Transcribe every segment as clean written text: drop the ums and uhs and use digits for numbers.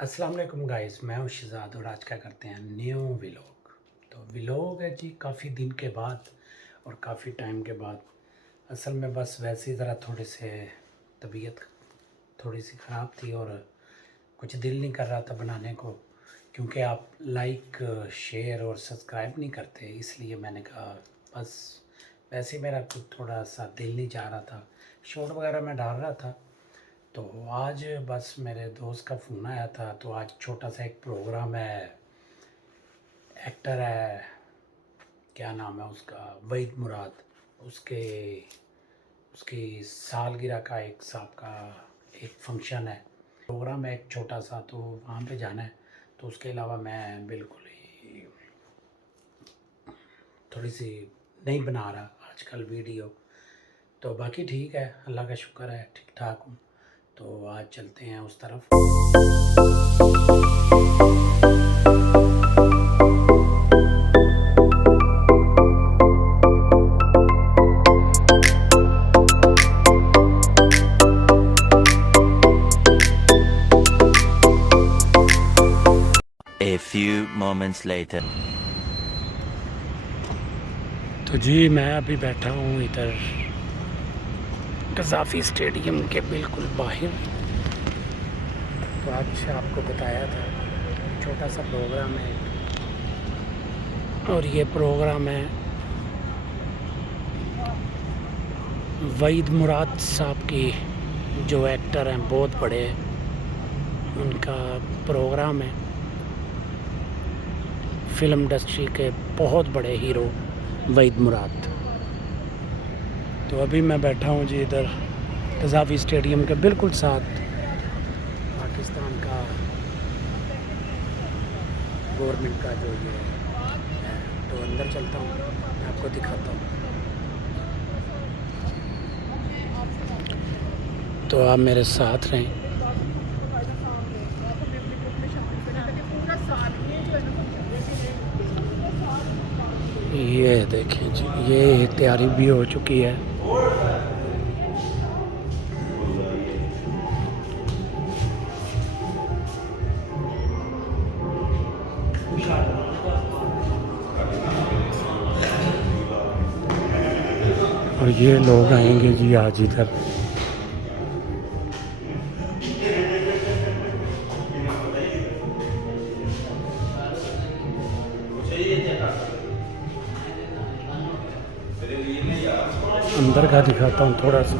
अस्सलाम वालेकुम गाइस, मैं हूँ शहज़ाद और आज क्या करते हैं न्यू व्लॉग। तो व्लॉग है जी काफ़ी दिन के बाद और काफ़ी टाइम के बाद। असल में बस वैसे ही ज़रा थोड़े से तबीयत थोड़ी सी ख़राब थी और कुछ दिल नहीं कर रहा था बनाने को, क्योंकि आप लाइक शेयर और सब्सक्राइब नहीं करते, इसलिए मैंने कहा बस वैसे ही मेरा कुछ थोड़ा सा दिल नहीं चाह रहा था। शॉर्ट वगैरह मैं डाल रहा था, तो आज बस मेरे दोस्त का फ़ोन आया था, तो आज छोटा सा एक प्रोग्राम है। एक्टर है, क्या नाम है उसका, वहीद मुराद। उसके उसकी सालगिरह का एक साहब का एक फंक्शन है, प्रोग्राम है एक छोटा सा, तो वहाँ पे जाना है। तो उसके अलावा मैं बिल्कुल ही थोड़ी सी नहीं बना रहा आजकल वीडियो। तो बाकी ठीक है, अल्लाह का शुक्र है, ठीक ठाक हूँ। तो आज चलते हैं उस तरफ। A few moments later. तो जी मैं अभी बैठा हूँ इधर कज़ाफ़ी स्टेडियम के बिल्कुल बाहर। तो आज आपको बताया था छोटा सा प्रोग्राम है, और ये प्रोग्राम है वहीद मुराद साहब की, जो एक्टर हैं बहुत बड़े, उनका प्रोग्राम है। फिल्म इंडस्ट्री के बहुत बड़े हीरो वहीद मुराद। तो अभी मैं बैठा हूँ जी इधर कज़ाफ़ी स्टेडियम के बिल्कुल साथ, पाकिस्तान का गवर्नमेंट का जो ये है। तो अंदर चलता हूँ, मैं आपको दिखाता हूँ। तो आप मेरे साथ रहें। ये देखें जी, ये तैयारी भी हो चुकी है। और ये लोग आएंगे जी आज इधर। अंदर का दिखाता हूँ थोड़ा सा।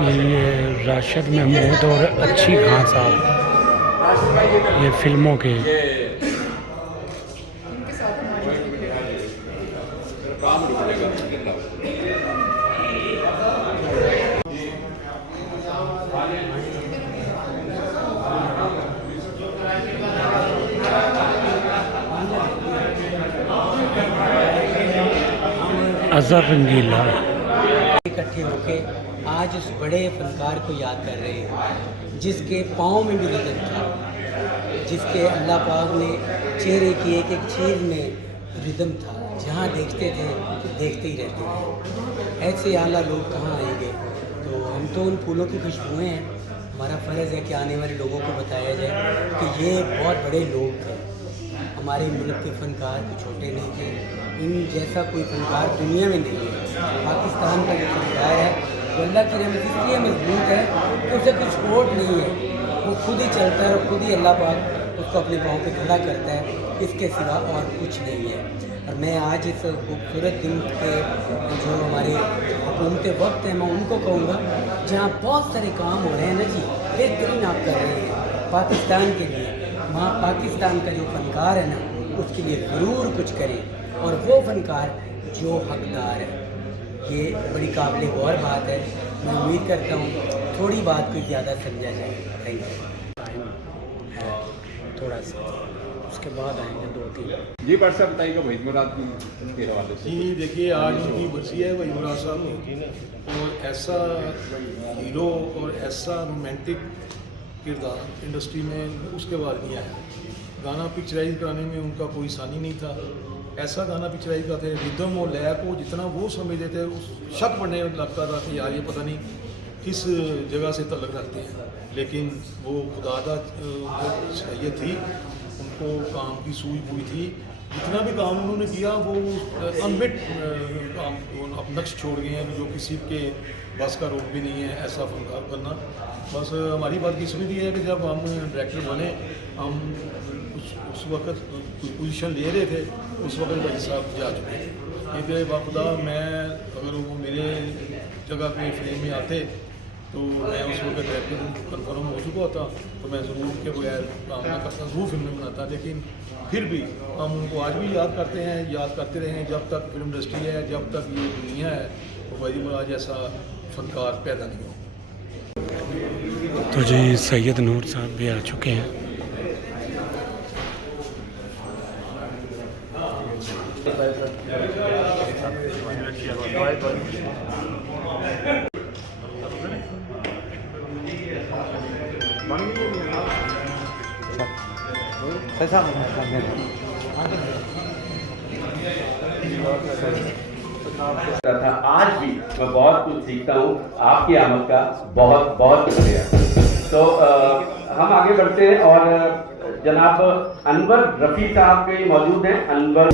ये राशिद महमूद और अच्छी खान साहब, ये फिल्मों के। अज़हर रंगीला इकट्ठे होके आज उस बड़े फनकार को याद कर रहे हैं, जिसके पाँव में भी रिदम था, जिसके अल्लाह पाक ने चेहरे की एक एक चीज़ में रिदम था। जहाँ देखते थे देखते ही रहते थे। ऐसे आला लोग कहाँ आएंगे। तो हम तो उन फूलों की खुशबुएँ हैं। हमारा फ़र्ज़ है कि आने वाले लोगों को बताया जाए कि ये बहुत बड़े लोग थे। हमारे मुल्क के फ़नकार छोटे नहीं थे, इन जैसा कोई फ़नकार दुनिया में नहीं है। पाकिस्तान का जो फ़नकार है वो अल्लाह की रहमत इसलिए मजबूत है कि उसे कुछ सपोर्ट नहीं है, वो खुद ही चलता है और खुद ही अल्लाह पाक उसको अपने पाँव पे खड़ा करता है, इसके सिवा और कुछ नहीं है। और मैं आज इस खूबसूरत दिन के जो हमारे हुकूमत वक्त है, मैं उनको कहूँगा जहाँ बहुत सारे काम हो रहे हैं ना जी, बेहतरीन आप कर रहे हैं पाकिस्तान के लिए। वहाँ पाकिस्तान का जो फ़नकार है ना, उसके लिए ज़रूर कुछ करें, और वो फ़नकार जो हकदार है। ये बड़ी काबिल गौर बात है मैं उम्मीद करता हूँ थोड़ी बात को ज़्यादा समझा जाए। Thank you. टाइम है थोड़ा सा, उसके बाद आएंगे 2-3। जी भाट साहब बताइएगा वहीद मुराद के हवाले से। जी देखिए, आज उनकी बरसी है वहीद मुराद साहब की, और ऐसा हीरो और ऐसा रोमांटिक किरदार इंडस्ट्री में उसके बाद नहीं आया। गाना पिक्चराइज कराने में उनका कोई सानी नहीं था। ऐसा गाना पिक्चराइज करते थे, रिदम और लय को जितना वो समझते थे उस शक पड़ने लगता था कि यार ये पता नहीं किस जगह से तल्लक रखते हैं। लेकिन वो खुदादा सही थी, उनको काम की सूझबूझ थी। जितना भी काम उन्होंने किया वो अनबिट काम अब नक्श छोड़ गए हैं जो किसी के बस का रोक भी नहीं है ऐसा फनकार बनना। बस हमारी बादकिस्मती है कि जब हम डायरेक्टर बने, हम उस वक्त पोजीशन ले रहे थे, उस वक्त भाई साहब जा चुके थे। ये तो बाखुदा मैं अगर वो मेरे जगह पे फ्रेम में आते तो मैं उस वक्त डायरेक्टर कन्फर्म हो चुका होता तो मैं ज़रूर के बगैर काम ना करता, ज़रूर फिल्में बनाता। लेकिन फिर भी हम उनको आज भी याद करते हैं, याद करते रहे हैं जब तक फिल्म इंडस्ट्री है, जब तक ये दुनिया है, तो वहीद मुराद जैसा फनकार पैदा नहीं हो। तो जी सैयद नूर साहब भी आ चुके हैं। था। आज भी मैं बहुत कुछ सीखता हूँ। आपकी आमद का बहुत बहुत शुक्रिया। तो हम आगे बढ़ते हैं और जनाब अनवर रफ़ी साहब के मौजूद हैं। अनवर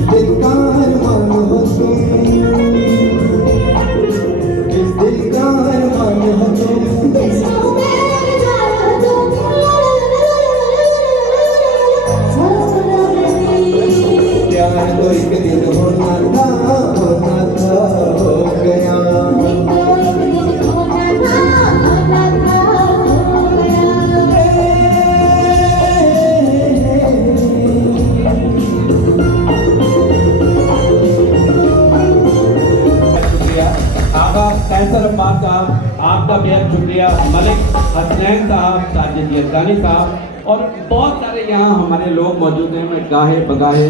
आपका बेहद शुक्रिया। मलिक हसनैन साहब, साजिद यज़दानी साहब और बहुत सारे यहाँ हमारे लोग मौजूद हैं। मैं गाहे बगाहे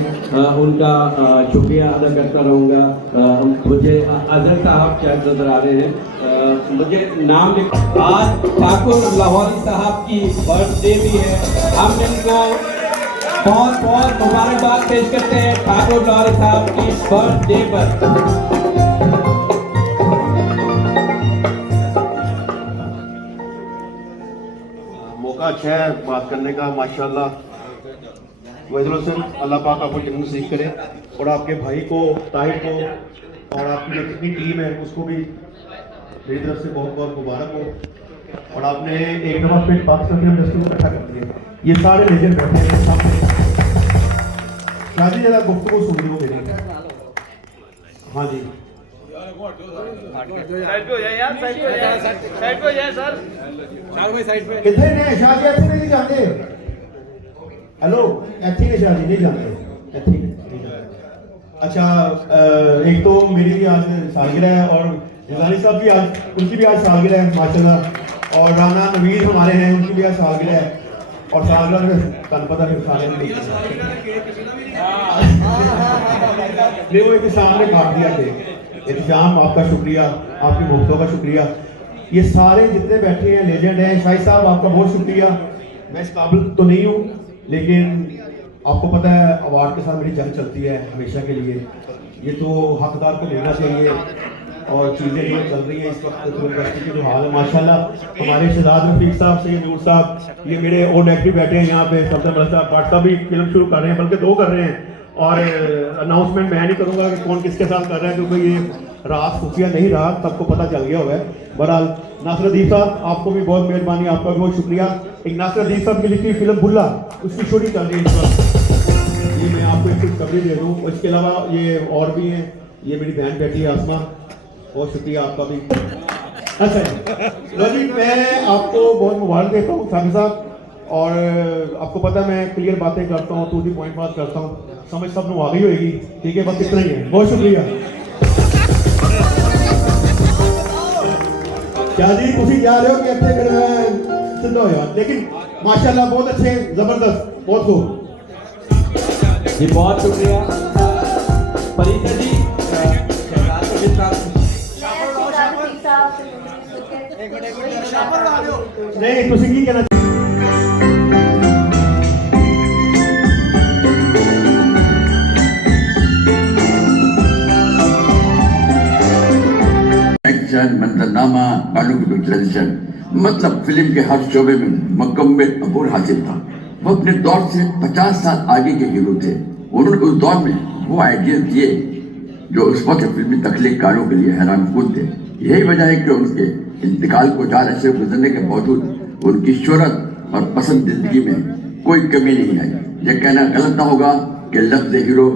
उनका शुक्रिया अदा करता रहूँगा। मुझे अजहर साहब शायद नजर आ रहे हैं, मुझे नाम लिख। आज ठाकुर लाहौरी साहब की बर्थडे भी है, हम इनको बहुत बहुत मुबारकबाद पेश करते हैं ठाकुर लाहौरी साहब की बर्थडे पर। मौका अच्छा है बात करने का माशाल्लाह। वहीद हुसैन अल्लाह पाक आपको जन्नत नसीब करे और आपके भाई को ताहिर को और आपकी जो कितनी टीम है उसको भी मेरी तरफ से बहुत बहुत मुबारक हो। और आपने एक दफ़ा फिर पाकिस्तान फिल्म इंडस्ट्री को इकट्ठा कर दिया। ये सारे लेजेंड बैठे हैं सामने। शादी जरा गुफ्तगू सुन रही हो मेरी। हाँ जी कितने ने शादी ऐसे नहीं जानते। हेलो ऐसी ने शादी नहीं जानते, ऐसी नहीं जानते। अच्छा एक तो मेरी भी आज सालगिरह है और यज़दानी साहब भी आज, उनकी भी आज सालगिरह है माशाल्लाह। और राना नवीद हमारे हैं, उनकी भी आज सालगिरह है। और सालगिरह में तन पता फिर सारे नहीं वो एक सामने काट दिया थे। इंतजाम आपका शुक्रिया, आपकी मोहब्बतों का शुक्रिया। ये सारे जितने बैठे हैं लेजेंड हैं। शाहिद साहब आपका बहुत शुक्रिया। मैं इस काबिल तो नहीं हूँ लेकिन आपको पता है अवार्ड के साथ मेरी जंग चलती है हमेशा के लिए। ये तो हकदार को लेना चाहिए और चीज़ें जो चल रही हैं इस वक्त यूनिवर्सिटी के जो हाल है माशाल्लाह। हमारे शहजाद रफीक साहब, सैयद नूर साहब, ये मेरे और एक्टिव बैठे हैं यहाँ पे। सफदर साहब भाट साहब भी फिल्म शुरू कर रहे हैं, बल्कि 2 कर रहे हैं। और अनाउंसमेंट मैं नहीं करूँगा कि कौन किसके साथ कर रहा है क्योंकि ये रात खुफिया नहीं रहा, सबको पता चल गया हुआ है। बहरहाल नासिर अदीब साहब आपको भी बहुत मेहरबानी, आपका भी बहुत शुक्रिया। एक नासिर अदीब साहब की लिखी फिल्म बुल्ला, उसकी शूटिंग चल रही है इस वक्त। ये मैं आपको एक खुशखबरी दे दूँ। इसके अलावा ये और भी हैं, ये मेरी बहन बेटी है आसमा, बहुत शुक्रिया आपका भी। अच्छा जी मैं आपको बहुत मुबारक देता हूँ साहब साहब। और आपको पता है मैं क्लियर बातें करता हूँ, टू दी पॉइंट बात करता हूँ, समझ सब लोग आ गई होगी। ठीक है, बस इतना ही है। बहुत शुक्रिया। शादी तुसी जा रहे हो कि इतने सिद्ध हो यार, लेकिन माशाल्लाह बहुत अच्छे, जबरदस्त, बहुत खूब। जी बहुत शुक्रिया परिता जी। नहीं तुसी की कहना एक्शन, मंजरनामा, गानों की पिक्चराइजेशन, मतलब फिल्म के हर शोबे में मुकम्मल अबूर हासिल था। वो अपने दौर से 50 साल आगे के हीरो थे। उन्होंने उस दौर में वो आइडियल दिए जो उस वक्त फिल्मी तख्लीकारों के लिए हैरान कुन थे। यही वजह है कि उनके इंतकाल को 4 ऐसे गुजरने के बावजूद उनकी शोहरत और पसंदीदगी में कोई कमी नहीं आई। यह कहना गलत ना होगा कि लफ्ज हीरो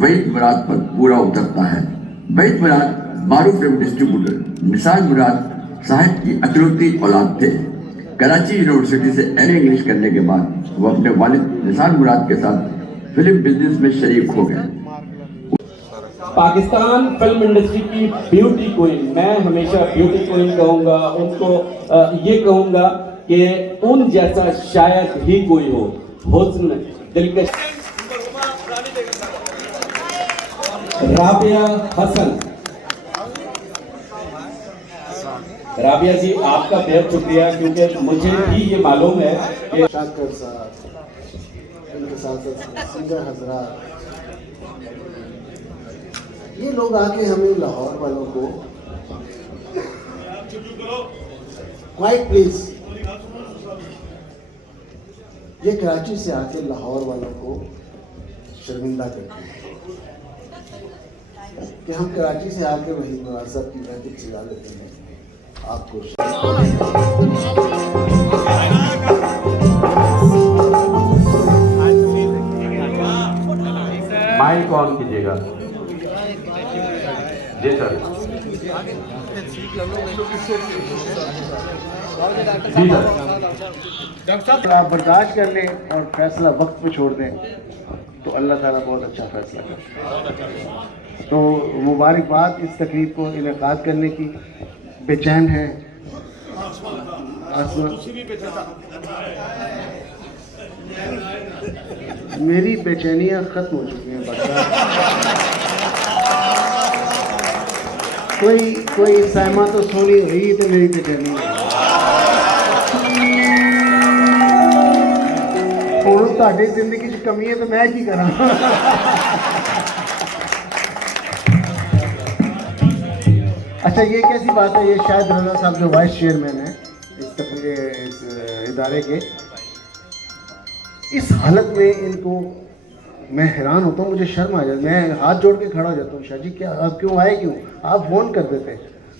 वहीद मुराद पर पूरा उतरता है। वहीद मुराद मारूफ फिल्म डिस्ट्रीब्यूटर निसार मुराद साहब की अकलौती औलाद थे। कराची यूनिवर्सिटी से एम.ए. इंग्लिश करने के बाद वो अपने वालिद निसार मुराद के साथ फिल्म बिजनेस में शरीक हो गए। पाकिस्तान फिल्म इंडस्ट्री की ब्यूटी क्वीन, मैं हमेशा ब्यूटी क्वीन कहूँगा उनको, ये कहूँगा कि उन जैसा शायद ही कोई हो। हुस्न, दिलकश। राबिया हसन। राबिया जी आपका बेहद शुक्रिया, क्योंकि मुझे भी ये मालूम है कि शाकर साहब, इनके साथ सिंगर हजरात, ये लोग आके हमें लाहौर वालों को, क्वाइट प्लीज, ये कराची से आके लाहौर वालों को शर्मिंदा करते हैं कि हम कराची से आके वही मुनासब की महफिल सजा लेते हैं। आपको माइक ऑन कीजिएगा। जी सर। जी सर। आप बर्दाश्त कर लें और फैसला वक्त पे छोड़ दें तो अल्लाह ताला बहुत अच्छा फैसला करता है। तो मुबारकबाद इस तकरीब को इनेकाद करने की। बेचैन है मेरी बेचैनियाँ ख़त्म हो चुकी हैं। कोई सहमा तो सोनी हुई तो मेरी बेचैनी और ताड़ी जिंदगी च कमी है तो मैं की करा। अच्छा ये कैसी बात है, ये शायद रजा साहब जो वाइस चेयरमैन है इस इदारे के, इस हालत में इनको मैं हैरान होता हूँ, मुझे शर्म आ जाती, मैं हाथ जोड़ के खड़ा हो जाता हूँ। शाह जी क्या आप क्यों आए, क्यों आप फ़ोन कर देते,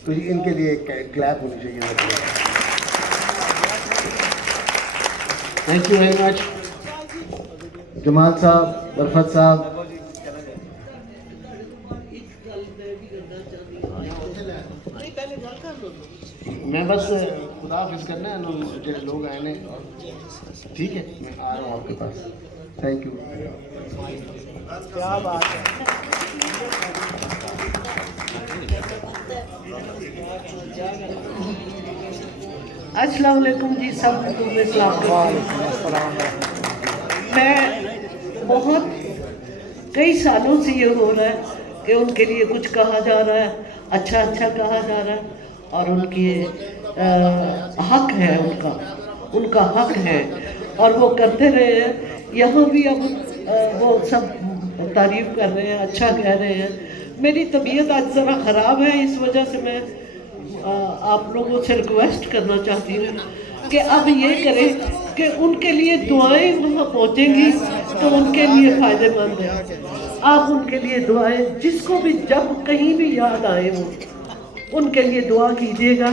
तो इनके लिए क्लैप होनी चाहिए। Thank you very much Jamal साहब, बरफत साहब। मैं बस खुदा हाफिज़ करना है, लोग आए ने, ठीक है मैं आ रहा हूँ आपके पास। Thank you. क्या बात है। अस्सलाम वालेकुम जी, सब में सलाम। मैं बहुत कई सालों से ये हो रहा है कि उनके लिए कुछ कहा जा रहा है, अच्छा कहा जा रहा है, और उनकी हक है, उनका हक है और वो करते रहे हैं। यहाँ भी अब वो सब तारीफ़ कर रहे हैं, अच्छा कह रहे हैं। मेरी तबीयत आज ज़रा ख़राब है, इस वजह से मैं आप लोगों से रिक्वेस्ट करना चाहती हूँ कि अब ये करें कि उनके लिए दुआएं वहाँ पहुँचेंगी तो उनके लिए फ़ायदेमंद है। आप उनके लिए दुआएं, जिसको भी जब कहीं भी याद आए वो उनके लिए दुआ कीजिएगा।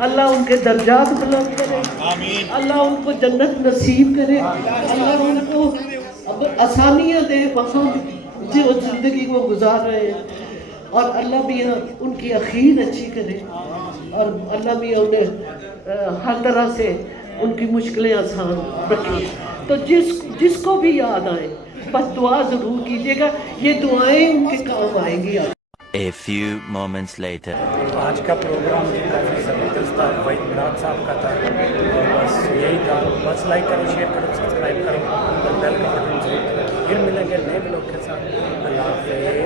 अल्लाह उनके दर्जात बुलंद करे, अल्लाह उनको जन्नत नसीब करे, अल्लाह उनको अब आसानियाँ दे वहाँ जो ज़िंदगी वो गुजार रहे हैं, और अल्लाह भी उनकी अखीर अच्छी करे, और अल्लाह भी उन्हें हर तरह से उनकी मुश्किलें आसान रखे। तो जिसको भी याद आए बस दुआ ज़रूर कीजिएगा, ये दुआएं उनके काम आएंगी। A few moments later. आज का प्रोग्राम जी काफ़ी ज़बरदस्त था, वहीद मुराद साहब का था। तो बस यही था, बस लाइक करो, शेयर करो, सब्सक्राइब करो और बेल का बटन जरूर दबाओ। फिर मिलेंगे नए ब्लॉग के साथ। अल्लाह हाफ़िज़।